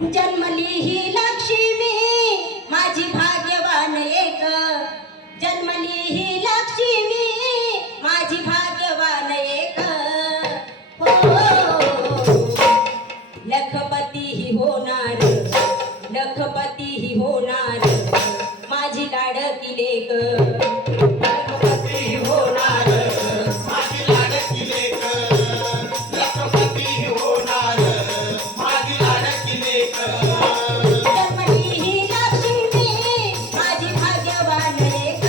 जन्मली ही लक्ष्मी माझी भाग्यवान एक, जन्मली ही लक्ष्मी माझी भाग्यवान एक, हो लखपती ही होणार, लखपती ही होणार माझी लाडकी लेक, लखपती ही होणार माझी लाडकी लेक, लखपती होणार माझी लाडकी लेक. जन्मली ही लक्ष्मी माझी भाग्यवान एक,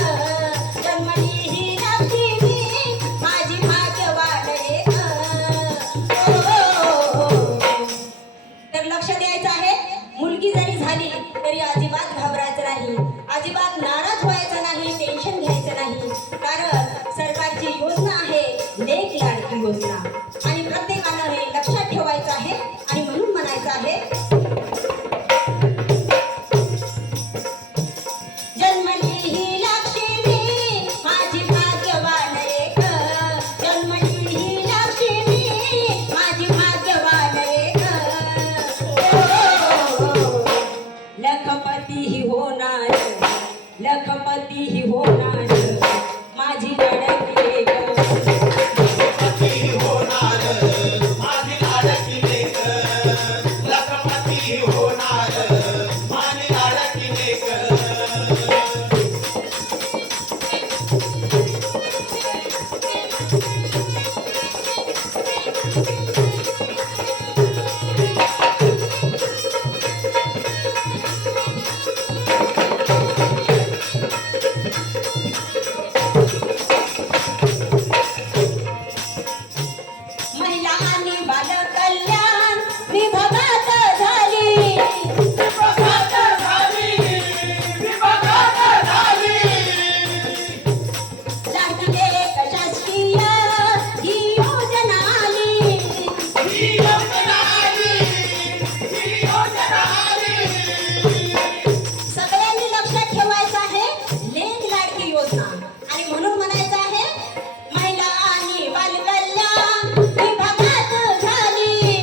जन्मली ही लक्ष्मी माझी भाग्यवान एक, तर लक्ष द्यायचं आहे. मुलगी जरी झाली तरी अजिबात घाबरायचं नाही, अजिबात नाराज व्हायचं नाही, टेन्शन घ्यायचं नाही. कारण सरकारची योजना आहे लेक लाडकी योजना, आणि प्रत्येकानं हे लक्षात ठेवायचं आहे. आणि म्हणून म्हणायचं आहे, जन्मली ही लक्ष्मी माझी भाग्यवान एक, जन्मली ही लक्ष्मी माझी भाग्यवान एक, लखपती ही होणार, लखपती ही होणार माझी लाडकी लेक, लखपती होणार माझी लाडकी लेक, लखपती होणार माझी लाडकी लेक. महिला आणि बालकल्याण विभागात झाली, विभागात झाली, विभागात झाली. लाडकी लेक शासकीय ही योजना आली, ही योजना आली, ही योजना आली. सगळ्यांनी लक्षात ठेवायचं आहे लेक लाडकी योजना. आणि म्हणून म्हणायचं आहे, महिला आणि बालकल्याण विभागात झाली,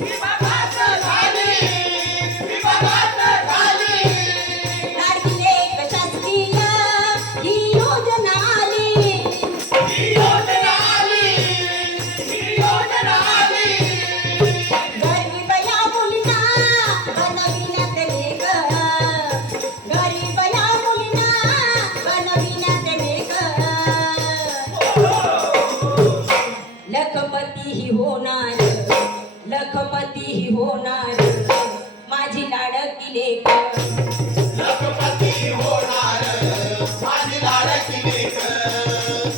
विभागात झाली, विभागात झाली. लाडकी लेक शासकीय ही योजना आली, ही योजना आली, ही योजना आली. गरीब या मुलींना बनविण्यात लेक, गरीब या मुलींना बनविण्यात लेक, लखपती ही होणार, लखपती ही होणार माझी लाडकी लेक, लखपती होणार माझी लाडकी लेक,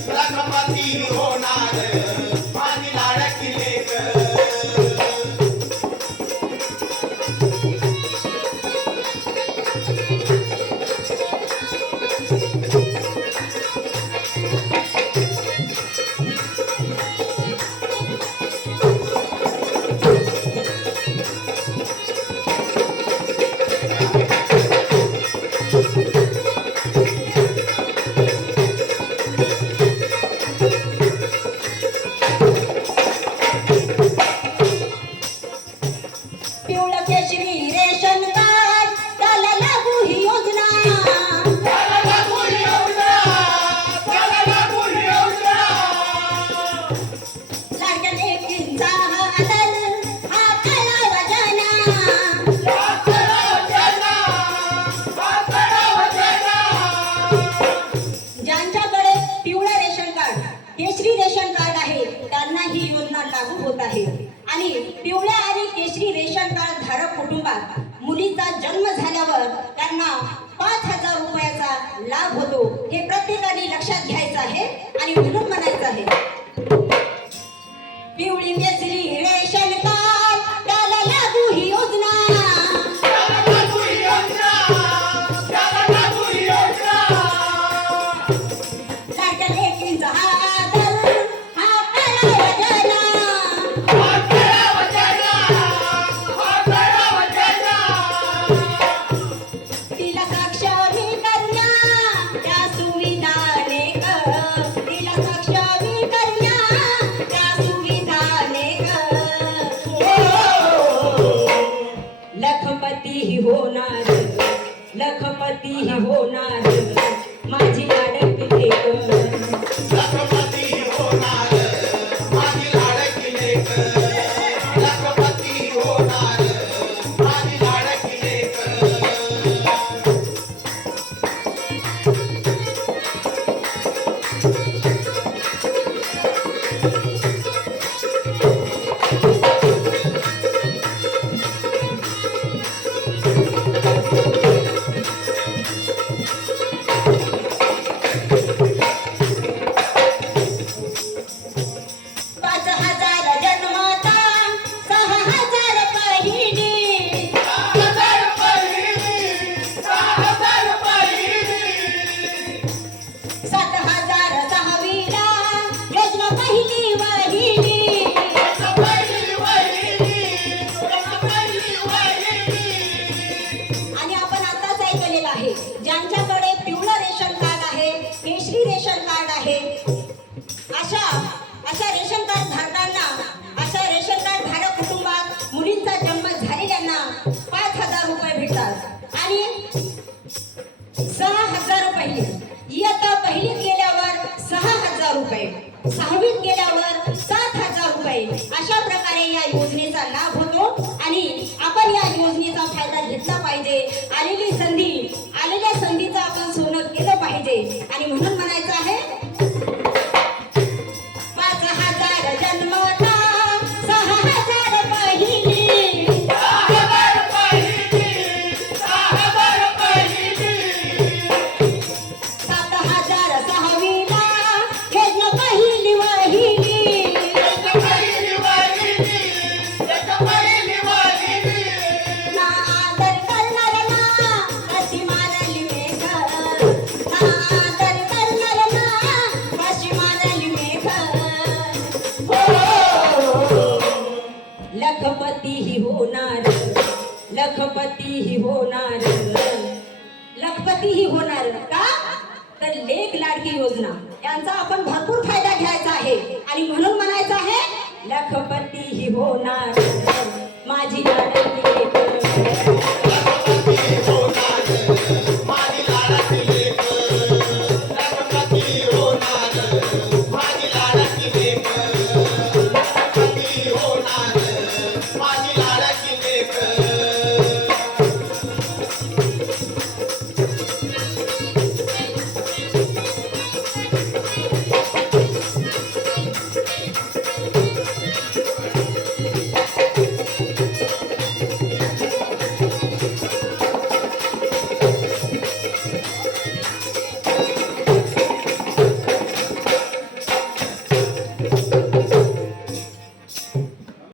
लखपती होणार माझी लाडकी लेक. पिवळं केशरी रेशन कार्ड त्याला लागू ही योजना, त्याला लागू ही योजना, त्याला लागू ही योजना. लाडक्या लेकींचा हा आदर हा करावा जना, हात करावं त्यांना, हात करावं त्यांना. ज्यांच्याकडे पिवळं रेशन कार्ड केशरी रेशन कार्ड आहे त्यांना ही योजना लागू होत आहे. आणि पिवळ्या आणि केशरी रेशन कार्ड धारक कुटुंबात मुलीचा जन्म झाल्यावर त्यांना 5,000 रुपयाचा लाभ होतो. हे प्रत्येकाने लक्षात घ्यायचं आहे. आणि म्हणून म्हणायचं आहे, पिवळी केशरी रेशन कार्ड त्याला लागू ही योजना, त्याला लागू ही योजना, त्याला लागू ही योजना. लाडक्या लेकींचा हा आदर हा करावा जना, हात करावं त्यांना, हात करावं त्यांना. तिला साक्षरी कन्या त्या सुविधा लेक, तिला साक्षरी लखपती होणार, लखपती होणार, माझी लाडकी लेक. लखपती होणार माझी लाडकी लेक. लखपती होणार माझी लाडकी लेक. पाच हजार जन्मता 6,000 पहिली, 6,000 पहिली, 6,000 पहिली. 7,000 सहावीला योजना पहिली वहिली. पहिली वहिनी, पहिली वहिनी. आणि आपण आताच ऐकलेलं आहे, ज्यांच्याकडे पिवळं रेशन कार्ड आहे, केशरी रेशन कार्ड आहे, अशा रेशन कार्ड धारकांना, अशा रेशन कार्ड धारक कुटुंबात मुलींचा जन्म झालेल्यांना 5,000 रुपये भेटतात. आणि 6,000 पहिली, इयत्ता पहिलीत गेल्यावर 6,000 रुपये, 6वीत गेल्यावर 7,000 रुपये. अशा प्रकारे या योजनेचा लाभ होतो आणि आपण या योजनेचा फायदा घेतला पाहिजे. आलेल्या संधीचं आपण सोनं केलं पाहिजे. आणि म्हणून म्हणायचं आहे, 5,000 जन्मता 6,000 पहिली, 6,000 पहिली, 6,000 पहिली. 7,000 सहावीला योजना पहिली वहिली. पहिली वहिनी, पहिली वहिनी. ना आदर करणार ना कशी मानली मेघ, ना आदर करणार ना कशी मानली मेघ. लखपती होणार, लखपती होणार, लखपती होणार का? तर लेक लाडकी योजना यांचा आपण भरपूर फायदा घ्यायचा आहे. आणि म्हणून म्हणायचं आहे, लखपती होणार माझी लाडकी